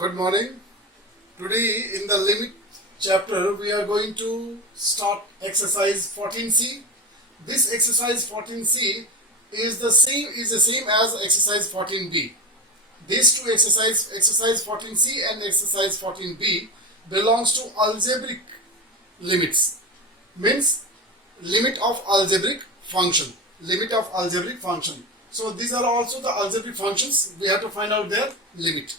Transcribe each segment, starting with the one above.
Good morning. Today in the limit chapter we are going to start exercise 14C. This exercise 14C is the same as exercise 14B. These two exercise 14C and exercise 14B belongs to algebraic limits. Means limit of algebraic function. So these are also the algebraic functions. We have to find out their limit.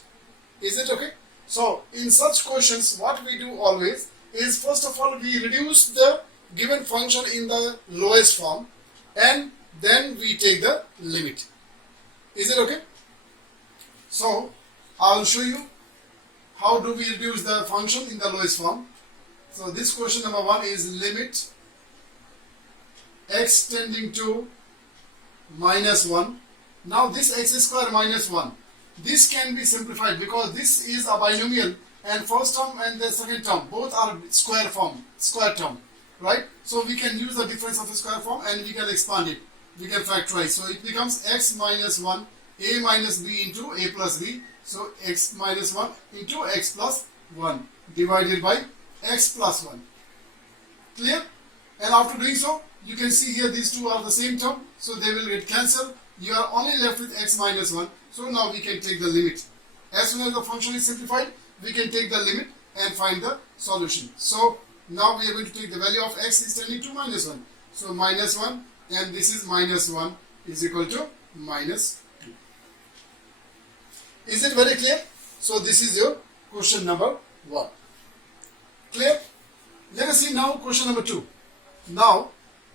Is it okay? So in such questions, what we do always is, first of all, we reduce the given function in the lowest form and then we take the limit. Is it okay? So I will show you how do we reduce the function in the lowest form. So this question number 1 is limit x tending to minus 1. Now this x square minus 1. This can be simplified because this is a binomial and first term and the second term both are square term, right? So we can use the difference of the square form and we can expand it. We can factorize. So it becomes x minus 1 a minus b into a plus b. So x minus 1 into x plus 1 divided by x plus 1. Clear? And after doing so, you can see here these two are the same term, so they will get cancelled. You are only left with x minus 1. So now we can take the limit. As soon as the function is simplified, we can take the limit and find the solution. So now we are going to take the value of x is tending to minus 1. So minus 1 and this is minus 1 is equal to minus 2. Is it very clear? So this is your question number 1. Clear? Let us see now question number 2. Now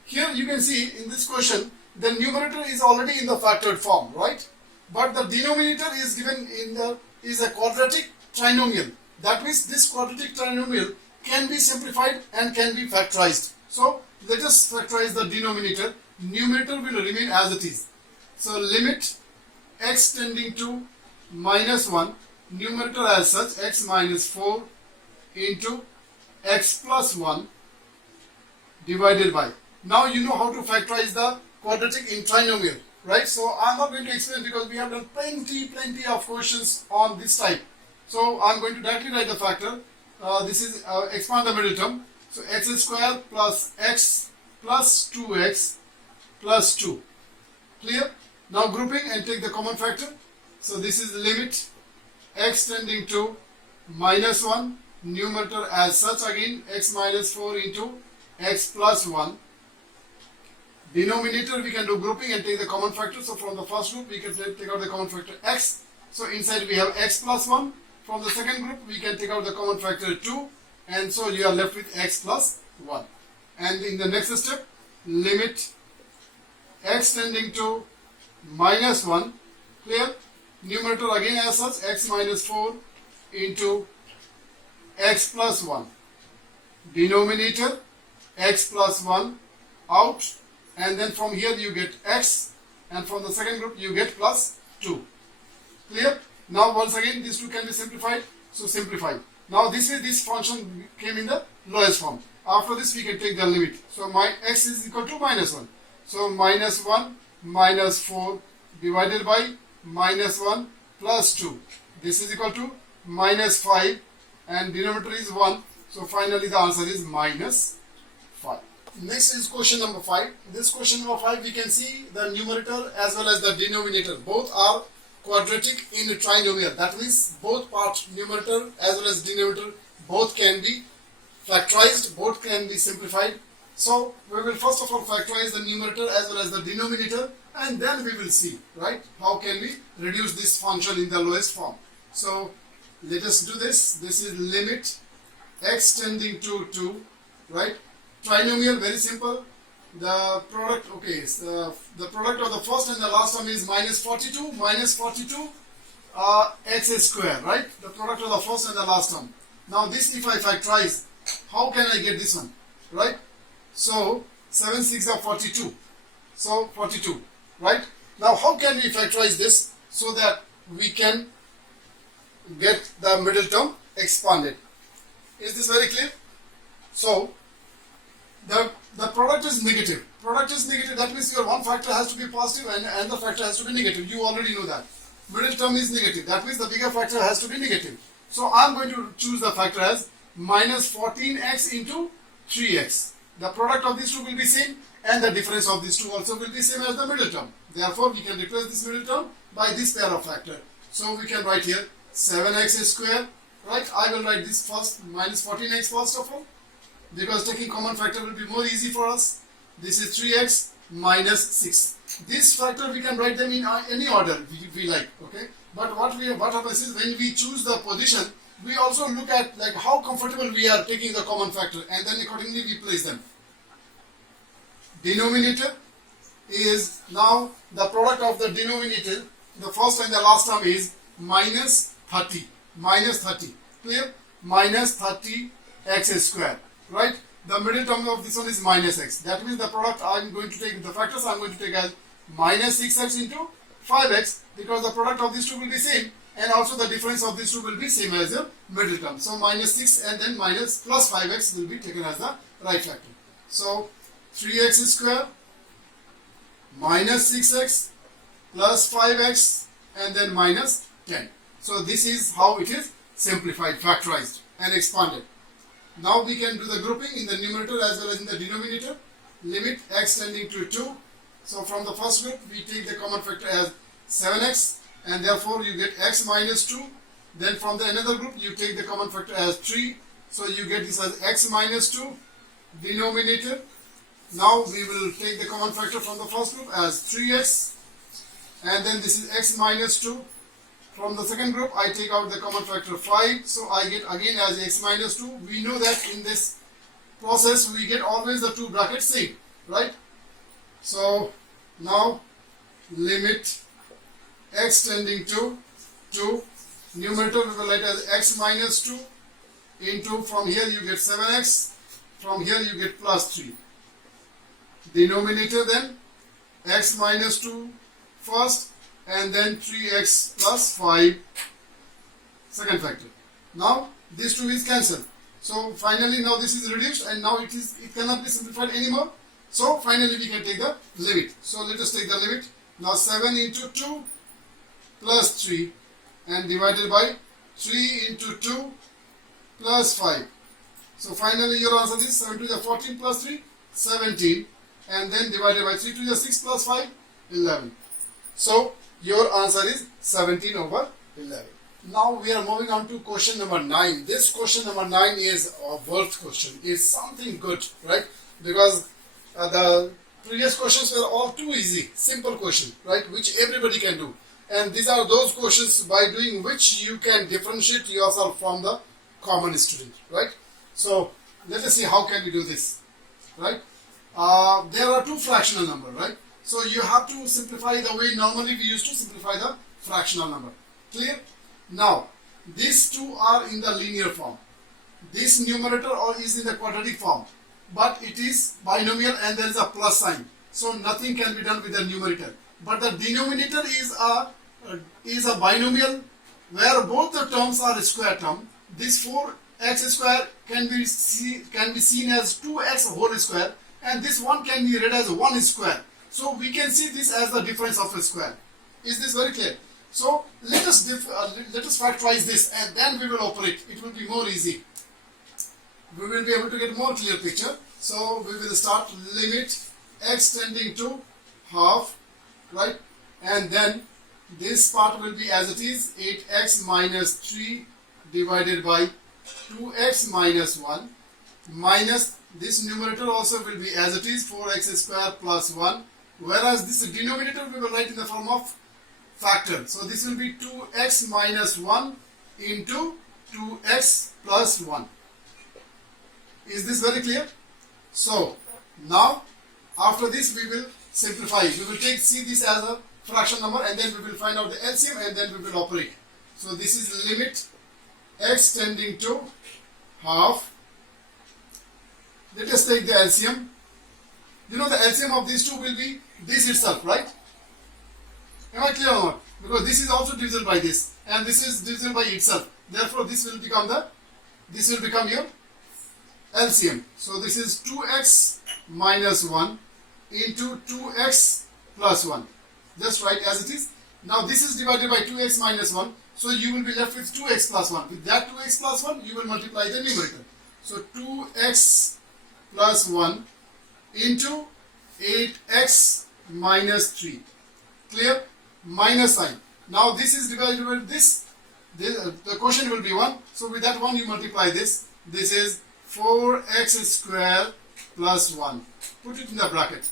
here you can see in this question the numerator is already in the factored form, right? But the denominator is given is a quadratic trinomial. That means this quadratic trinomial can be simplified and can be factorized. So let us factorize the denominator. Numerator will remain as it is. So limit x tending to minus 1, numerator as such x minus 4 into x plus 1 divided by. Now you know how to factorize the quadratic in trinomial, right? So I'm not going to explain because we have done plenty of questions on this type. So I'm going to directly write the factor. This is expand the middle term. So x square plus x plus 2x plus 2. Clear? Now grouping and take the common factor. So this is limit x tending to minus 1, numerator as such again x minus 4 into x plus 1. Denominator we can do grouping and take the common factor. So from the first group we can take out the common factor x. So inside we have x plus 1. From the second group we can take out the common factor 2. And so you are left with x plus 1. And in the next step, limit x tending to minus 1. Clear? Numerator again as such x minus 4 into x plus 1. Denominator x plus 1 out. And then from here you get x, and from the second group you get plus 2. Clear? Now once again these two can be simplified, so simplified. Now this function came in the lowest form. After this we can take the limit. So my x is equal to minus 1. So minus 1 minus 4 divided by minus 1 plus 2. This is equal to minus 5 and denominator is 1. So finally the answer is minus 5. Next is question number 5. This question number 5 we can see the numerator as well as the denominator both are quadratic in a trinomial. That means both parts, numerator as well as denominator, both can be factorized, both can be simplified. So we will first of all factorize the numerator as well as the denominator and then we will see, right, how can we reduce this function in the lowest form. So let us do this. This is limit x tending to 2, right? Trinomial, very simple. The product, okay, so the product of the first and the last term is minus 42 x square, right? The product of the first and the last term. Now this if I factorize, how can I get this one, right? So 7 6 are 42. So 42, right? Now how can we factorize this so that we can get the middle term expanded? Is this very clear? So the product is negative. Product is negative, that means your one factor has to be positive and another factor has to be negative. You already know that. Middle term is negative, that means the bigger factor has to be negative. So I'm going to choose the factor as minus 14x into 3x. The product of these two will be same and the difference of these two also will be same as the middle term. Therefore, we can replace this middle term by this pair of factor. So we can write here 7x square, right? I will write this first, minus 14x first of all, because taking common factor will be more easy for us. This is 3x minus 6. This factor we can write them in any order we like, okay? But what happens is when we choose the position, we also look at like how comfortable we are taking the common factor, and then accordingly we place them. Denominator is now the product of the denominator. The first and the last term is minus 30. Minus 30. Clear? Minus 30x square. Right? The middle term of this one is minus x. That means the product I am going to take, the factors I am going to take as minus 6x into 5x, because the product of these two will be same, and also the difference of these two will be same as the middle term. So minus 6 and then minus plus 5x will be taken as the right factor. So 3x square minus 6x plus 5x and then minus 10. So this is how it is simplified, factorized and expanded. Now we can do the grouping in the numerator as well as in the denominator. Limit x tending to 2. So from the first group we take the common factor as 7x, and therefore you get x minus 2. Then from the another group you take the common factor as 3. So you get this as x minus 2. Denominator. Now we will take the common factor from the first group as 3x, and then this is x minus 2. From the second group I take out the common factor 5, so I get again as x minus 2. We know that in this process we get always the two brackets same, right? So now limit x tending to 2, numerator we will write as x minus 2 into, from here you get 7x, from here you get plus 3. Denominator then x minus 2 first, and then 3x plus 5 second factor. Now these two is cancelled. So finally now this is reduced, and now it cannot be simplified anymore. So finally we can take the limit. So let us take the limit. Now 7 into 2 plus 3 and divided by 3 into 2 plus 5. So finally your answer is 7 to the 14 plus 3, 17, and then divided by 3 to the 6 plus 5, 11. So your answer is 17 over 11. Now we are moving on to question number 9. This question number 9 is a worth question. It's something good, right? Because the previous questions were all too easy, simple question, right? Which everybody can do. And these are those questions by doing which you can differentiate yourself from the common student, right? So let us see how can we do this, right? There are two fractional numbers, right? So you have to simplify the way normally we used to simplify the fractional number. Clear? Now, these two are in the linear form. This numerator is in the quadratic form, but it is binomial and there is a plus sign. So nothing can be done with the numerator. But the denominator is a binomial where both the terms are a square term. This 4x square can be seen as 2x whole square, and this one can be read as 1 square. So we can see this as the difference of a square. Is this very clear? So let us factorize this, and then we will operate. It will be more easy. We will be able to get more clear picture. So we will start limit x tending to half, right? And then this part will be as it is, 8x minus 3 divided by 2x minus 1, minus this numerator also will be as it is, 4x square plus 1, whereas this denominator we will write in the form of factor. So this will be 2x minus 1 into 2x plus 1. Is this very clear? So now after this we will simplify. We will see this as a fraction number, and then we will find out the LCM, and then we will operate. So this is limit x tending to half. Let us take the LCM. You know the LCM of these two will be this itself, right? Am I clear or not? Because this is also divisible by this, and this is divisible by itself. Therefore, this will become your LCM. So this is 2x minus 1 into 2x plus 1. Just write as it is. Now this is divided by 2x minus 1. So you will be left with 2x plus 1. With that 2x plus 1, you will multiply the numerator. So 2x plus 1 into 8x minus 3. Clear? Minus sign. Now this is divided by this. The quotient will be 1. So with that 1 you multiply this. This is 4x square plus 1. Put it in the bracket.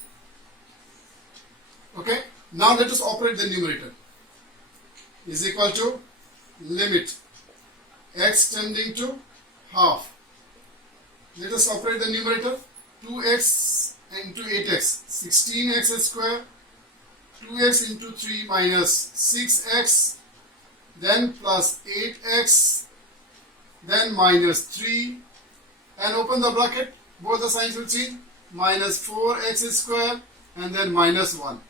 Okay. Now let us operate the numerator. Is equal to limit x tending to half. Let us operate the numerator. 2x into 8x, 16x square, 2x into 3 minus 6x, then plus 8x, then minus 3, and open the bracket, both the signs will change, minus 4x square, and then minus 1.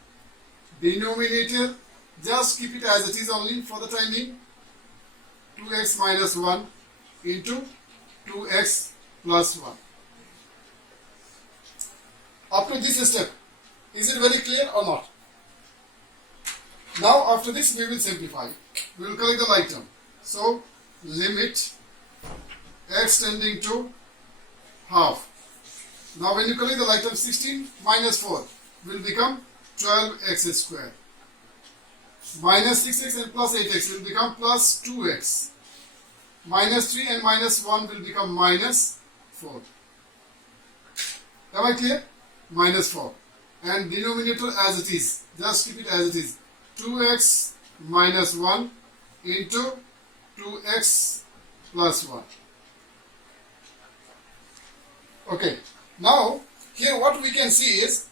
Denominator, just keep it as it is only for the time being. 2x minus 1 into 2x plus 1. Up to this step, is it very clear or not? Now after this we will simplify. We will collect the like term. So limit x tending to half. Now when you collect the like term, 16 minus 4 will become 12x square. Minus 6x and plus 8x will become plus 2x. Minus 3 and minus 1 will become minus 4. Am I clear? Minus 4. And denominator as it is. Just keep it as it is. 2x minus 1 into 2x plus 1. Okay. Now, here what we can see is,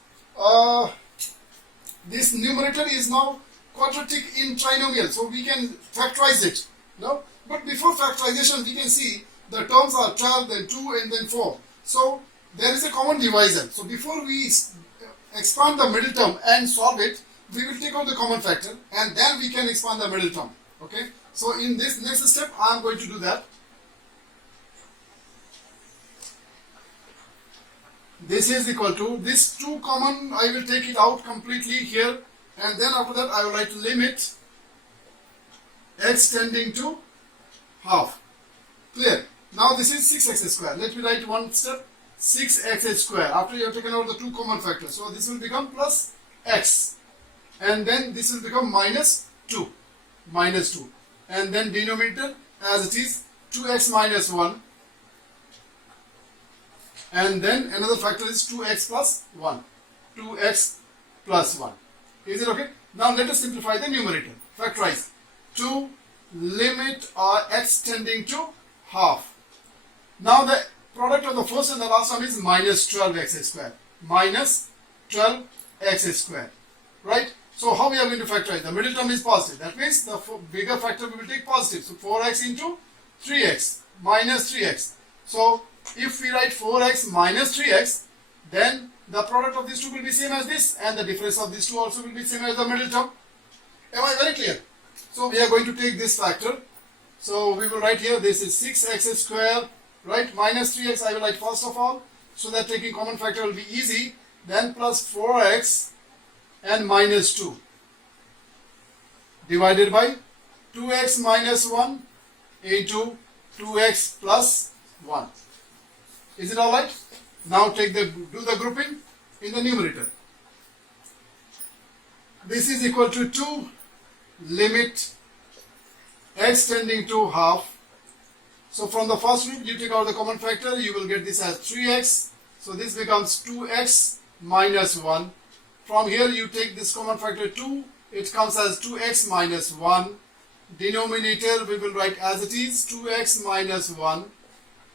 this numerator is now quadratic in trinomial. So we can factorize it. No? But before factorization, we can see the terms are 12, then 2, and then 4. So there is a common divisor. So before we expand the middle term and solve it, we will take out the common factor and then we can expand the middle term. Okay. So in this next step, I am going to do that. This is equal to this 2 common. I will take it out completely here, and then after that I will write limit x tending to half. Clear? Now this is 6x square. Let me write one step. 6x square. After you have taken out the 2 common factors, so this will become plus x, and then this will become minus 2, and then denominator as it is 2x minus 1, and then another factor is 2x plus 1. 2x plus 1. Is it okay? Now let us simplify the numerator. Factorize. 2 limit x tending to half. Now the product of the first and the last term is minus 12x square. Minus 12x square. Right? So how we are going to factorize? The middle term is positive. That means the bigger factor we will take positive. So 4x into 3x minus 3x. So if we write 4x minus 3x, then the product of these two will be same as this, and the difference of these two also will be same as the middle term. Am I very clear? So we are going to take this factor. So we will write here, this is 6x square, right? Minus 3x I will write first of all, so that taking common factor will be easy. Then plus 4x and minus 2 divided by 2x minus 1 into 2x plus 1. Is it alright? Now do the grouping in the numerator. This is equal to 2 limit x tending to half. So from the first group you take out the common factor, you will get this as 3x. So this becomes 2x minus 1. From here you take this common factor 2, it comes as 2x minus 1. Denominator we will write as it is, 2x minus 1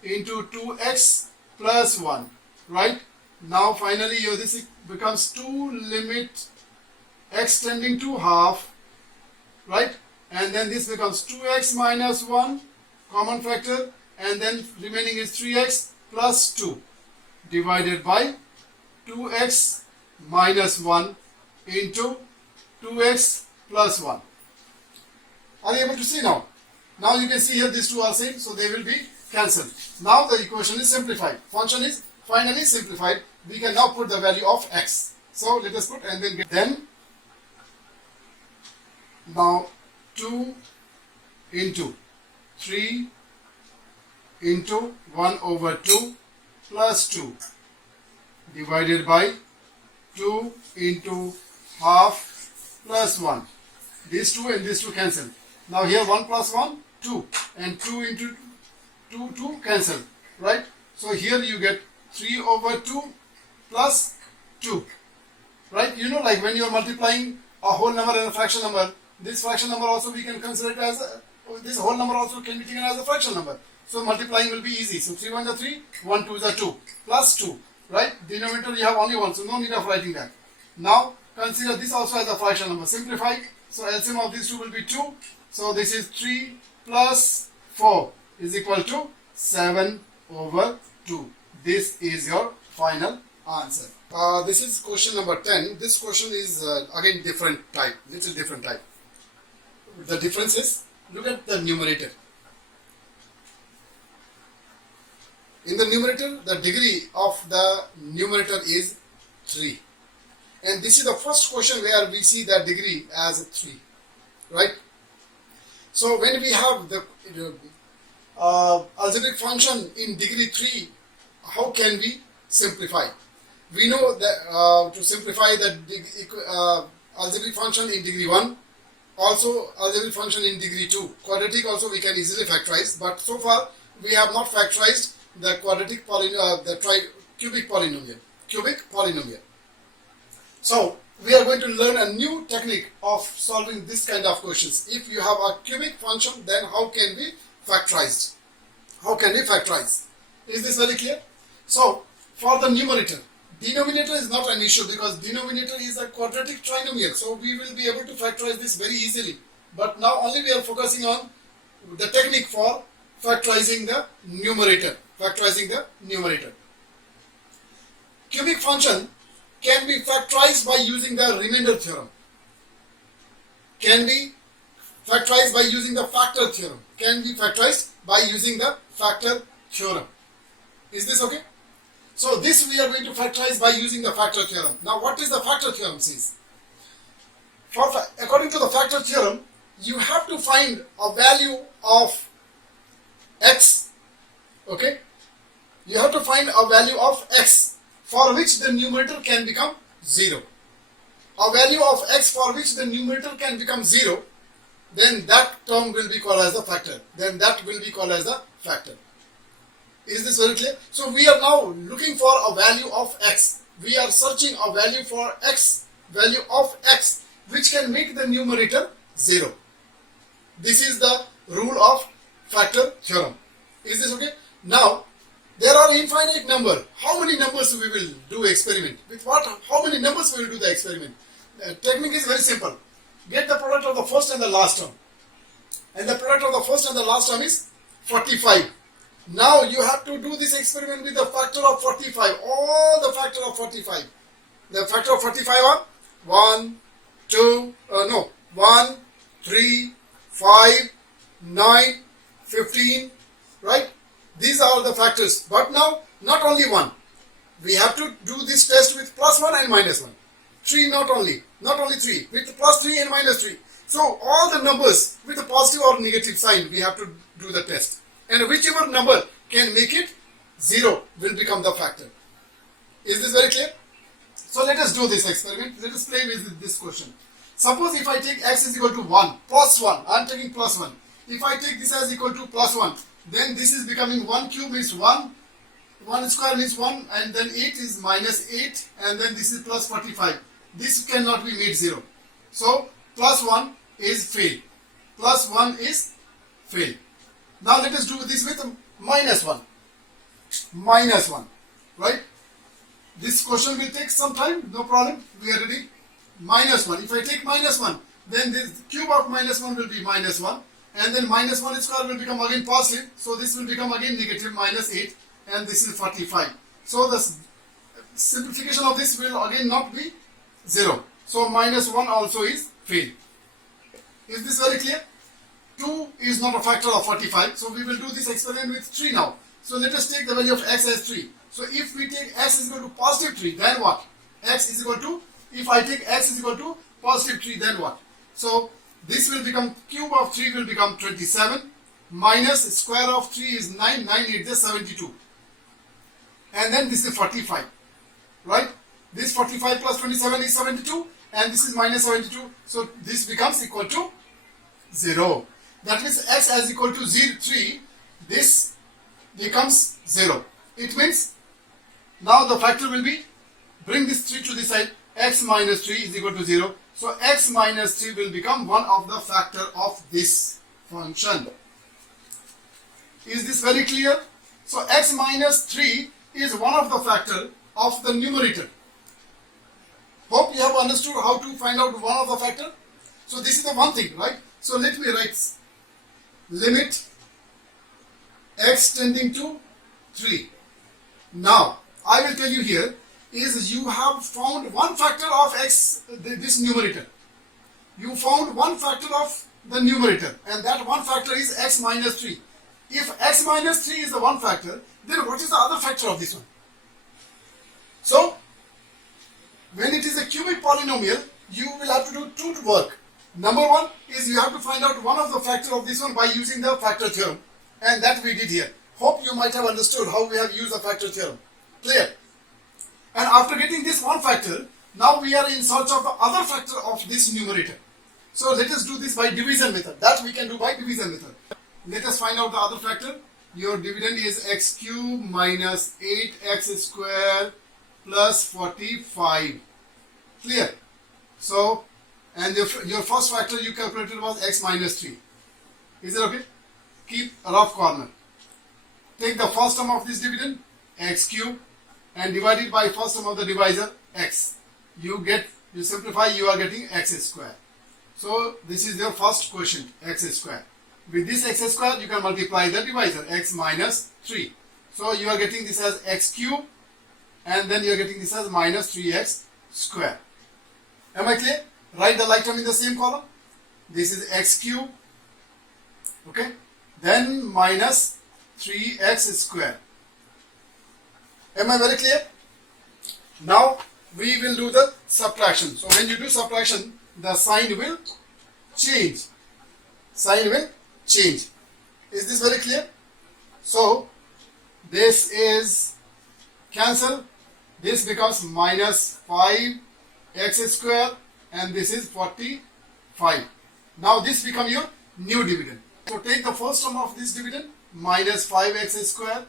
into 2x plus 1. Right? Now finally this becomes 2 limit x tending to half. Right? And then this becomes 2x minus 1 common factor, and then remaining is 3x plus 2 divided by 2x minus 1 into 2x plus 1. Are you able to see now? Now you can see here these two are same, so they will be cancelled. Now the equation is simplified. Function is finally simplified. We can now put the value of x. So let us put and then get. Then Now 2 into 3 into 1 over 2 plus 2 divided by 2 into half plus 1. These two and these two cancel. Now here 1 plus 1, 2, and 2 into 2 cancel, right? So here you get 3 over 2 plus 2, right? You know, like when you are multiplying a whole number and a fraction number, this fraction number also we can consider it as this whole number also can be taken as a fraction number. So multiplying will be easy. So 3 1 is 3, 1 2 is 2, plus 2, right? Denominator you have only 1, so no need of writing that. Now consider this also as a fraction number. Simplify. So LCM of these two will be 2. So this is 3 plus 4 is equal to 7 over 2. This is your final answer. This is question number 10. This question is again different type, little different type. The difference is, look at the numerator. In the numerator, the degree of the numerator is 3. And this is the first question where we see the degree as 3, right? So when we have the algebraic function in degree 3, how can we simplify? We know that to simplify the algebraic function in degree 1, also algebraic function in degree 2, quadratic also we can easily factorize, but so far we have not factorized the quadratic cubic polynomial. So we are going to learn a new technique of solving this kind of questions. If you have a cubic function, then how can we factorize? How can we factorize? Is this very clear? So for the numerator, denominator is not an issue because denominator is a quadratic trinomial. So we will be able to factorize this very easily. But now only we are focusing on the technique for factorizing the numerator. Cubic function can be factorized by using the remainder theorem. Can be factorized by using the factor theorem. Can be factorized by using the factor theorem. Is this okay? So this we are going to factorize by using the factor theorem. Now what is the factor theorem says? According to the factor theorem, you have to find a value of x, okay? You have to find a value of x for which the numerator can become 0. A value of x for which the numerator can become 0, then that term will be called as a factor. Is this very clear? So we are now looking for a value of x. We are searching a value for x, value of x, which can make the numerator 0. This is the rule of factor theorem. Is this okay? Now, there are infinite number. How many numbers we will do experiment? With what? How many numbers we will do the experiment? The technique is very simple. Get the product of the first and the last term. And the product of the first and the last term is 45. Now you have to do this experiment with the factor of 45. All the factor of 45. The factor of 45 are 1, 3, 5, 9, 15, right? These are the factors. But now, not only 1. We have to do this test with plus 1 and minus 1. 3 not only 3, with plus 3 and minus 3. So all the numbers with a positive or negative sign, we have to do the test. And whichever number can make it 0 will become the factor. Is this very clear? So let us do this experiment. Let us play with this question. Suppose if I take x is equal to 1, plus 1, I am taking plus 1. If I take this as equal to plus 1, then this is becoming 1 cube means 1, 1 square means 1, and then 8 is minus 8, and then this is plus 45. This cannot be made 0. So plus 1 is fail. Plus 1 is fail. Now let us do this with minus 1. Minus 1. Right? This question will take some time. No problem. We are ready. Minus 1. If I take minus 1, then the cube of minus 1 will be minus 1. And then minus 1 square will become again positive. So this will become again negative minus 8. And this is 45. So the simplification of this will again not be 0. So minus 1 also is fail. Is this very clear? 2 is not a factor of 45. So we will do this experiment with 3 now. So let us take the value of x as 3. So if we take x is equal to positive 3, then what? X is equal to, if I take x is equal to positive 3, then what? So This will become cube of 3 will become 27 minus square of 3 is 9, 9 is 72. And then this is 45, right? This 45 plus 27 is 72 and this is minus 72. So this becomes equal to 0. That means x as equal to 3, this becomes 0. It means now the factor will be, bring this 3 to this side, x minus 3 is equal to 0. So x minus 3 will become one of the factor of this function. Is this very clear? So x minus 3 is one of the factor of the numerator. Hope you have understood how to find out one of the factor. So this is the one thing, right? So let me write limit x tending to 3. Now I will tell you here is you have found one factor of x, this numerator. You found one factor of the numerator and that one factor is x minus 3. If x minus 3 is the one factor, then what is the other factor of this one? So when it is a cubic polynomial, you will have to do two work. Number one is you have to find out one of the factor of this one by using the factor theorem, and that we did here. Hope you might have understood how we have used the factor theorem. Clear? And after getting this one factor, now we are in search of the other factor of this numerator. So let us do this by division method. That we can do by division method. Let us find out the other factor. Your dividend is x cube minus 8x square plus 45. Clear? So, and your first factor you calculated was x minus 3. Is it okay? Keep a rough corner. Take the first term of this dividend, x cube, and divide it by first term of the divisor, x. You simplify, you are getting x square. So this is your first quotient, x square. With this x square, you can multiply the divisor, x minus 3. So you are getting this as x cube, and then you are getting this as minus 3x square. Am I clear? Write the like term in the same column. This is x cube, okay? Then minus 3x square. Am I very clear? Now we will do the subtraction. So when you do subtraction, the sign will change. Sign will change. Is this very clear? So this is cancel. This becomes minus 5x square and this is 45. Now this becomes your new dividend. So take the first term of this dividend, minus 5x square,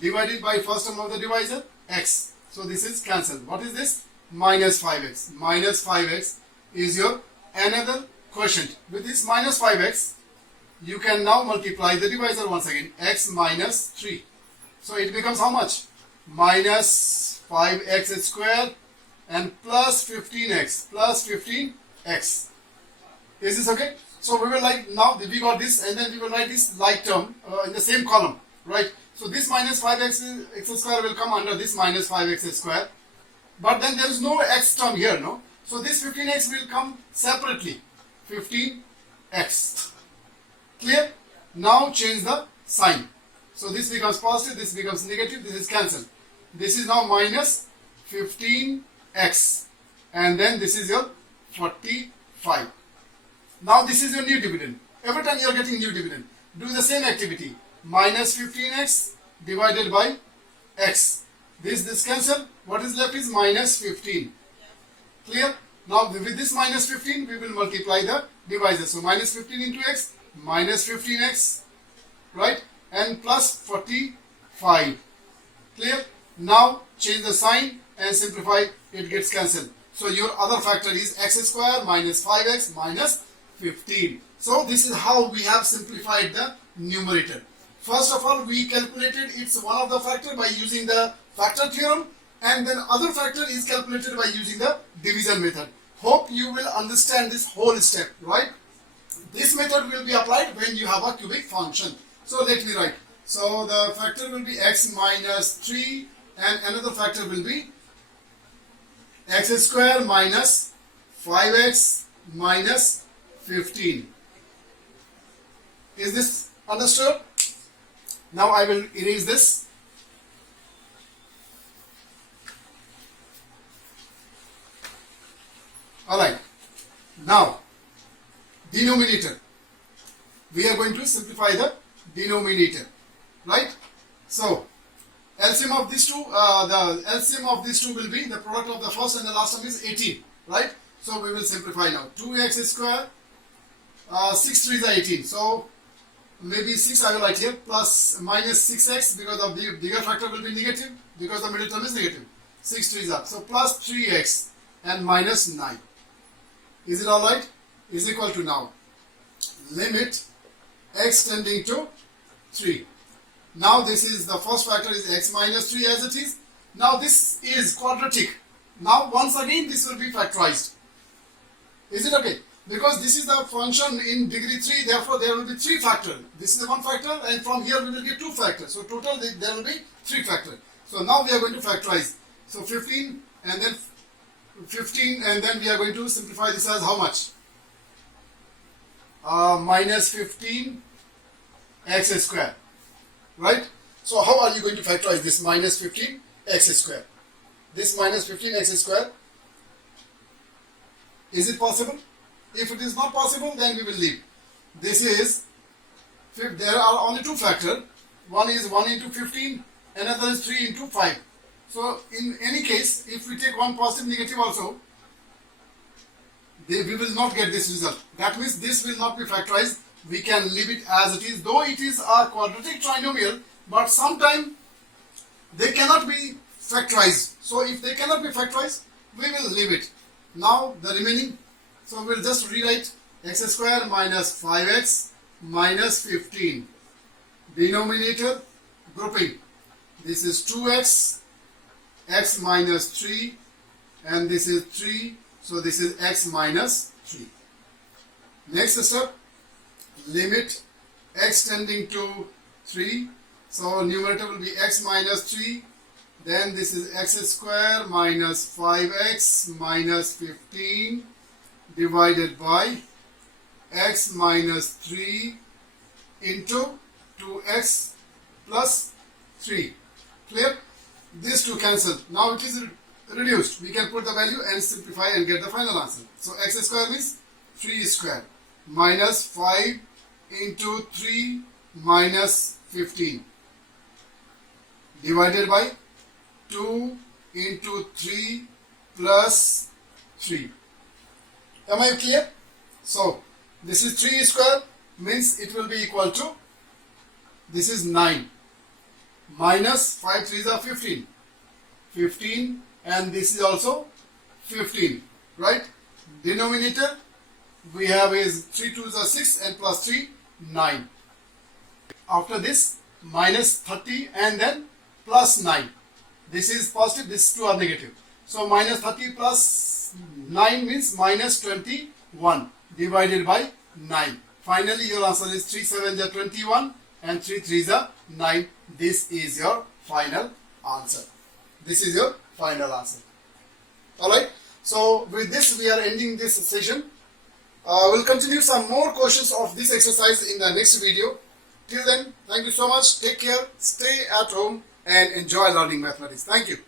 divided by first term of the divisor, x. So this is cancelled. What is this? Minus 5x. Minus 5x is your another quotient. With this minus 5x, you can now multiply the divisor once again, x minus 3. So it becomes how much? Minus 5x square and plus 15x. Plus 15x. Is this okay? So we will like, now we got this and then we will write this like term in the same column, right? So this minus 5x x square will come under this minus 5x square. But then there is no x term here, no? So this 15x will come separately. 15x. Clear? Now change the sign. So this becomes positive, this becomes negative, this is cancelled. This is now minus 15x. And then this is your 45. Now this is your new dividend. Every time you are getting new dividend, do the same activity. Minus 15x divided by x. This cancel. What is left is minus 15. Clear? Now with this minus 15, we will multiply the divisor. So minus 15 into x, minus 15x, right? And plus 45. Clear? Now change the sign and simplify. It gets cancelled. So your other factor is x square minus 5x minus 15. So this is how we have simplified the numerator. First of all, we calculated it's one of the factor by using the factor theorem, and then other factor is calculated by using the division method. Hope you will understand this whole step, right? This method will be applied when you have a cubic function. So let me write. So the factor will be x minus 3 and another factor will be x square minus 5x minus 15. Is this understood? Now I will erase this. Alright. Now denominator. We are going to simplify the denominator, right? So LCM of these two, the LCM of these two will be the product of the first and the last term is 18, right? So we will simplify now. 2x square, 6 3 is 18. So maybe 6 I will write here, plus minus 6x because the bigger factor will be negative because the middle term is negative. 6 3 is up. So plus 3x and minus 9. Is it alright? Is equal to now limit x tending to 3. Now this is the first factor is x minus 3 as it is. Now this is quadratic. Now once again this will be factorized. Is it okay? Because this is the function in degree 3, therefore there will be 3 factors. This is the 1 factor and from here we will get 2 factors. So total there will be 3 factors. So now we are going to factorize. So 15 and then 15 and then we are going to simplify this as how much? Minus 15 x square, right? So how are you going to factorize this minus 15 x square? This minus 15 x square, is it possible? If it is not possible, then we will leave. This is, there are only 2 factors. One is 1 into 15, another is 3 into 5. So in any case, if we take one positive negative also, we will not get this result. That means this will not be factorized. We can leave it as it is, though it is a quadratic trinomial, but sometimes they cannot be factorized. So if they cannot be factorized, we will leave it. Now the remaining, so we'll just rewrite x square minus 5x minus 15. Denominator grouping. This is 2x, x minus 3, and this is 3. So this is x minus 3. Next step, limit x tending to 3. So numerator will be x minus 3. Then this is x square minus 5x minus 15 divided by x minus 3 into 2x plus 3. Clear? These two cancel. Now it is reduced. We can put the value and simplify and get the final answer. So x square means 3 square minus 5 into 3 minus 15 divided by 2 into 3 plus 3. Am I clear? So this is 3 square means it will be equal to, this is 9 minus 5 3s are 15. 15 and this is also 15, right? Denominator we have is 3 2s are 6 and plus 3 9. After this minus 30 and then plus 9. This is positive, these two are negative. So minus 30 plus 9 means minus 21 divided by 9. Finally your answer is 3 7s are 21 and 3 3s are 9. This is your final answer. This is your final answer. Alright, so with this we are ending this session. We'll continue some more questions of this exercise in the next video. Till then, thank you so much. Take care, stay at home and enjoy learning mathematics. Thank you.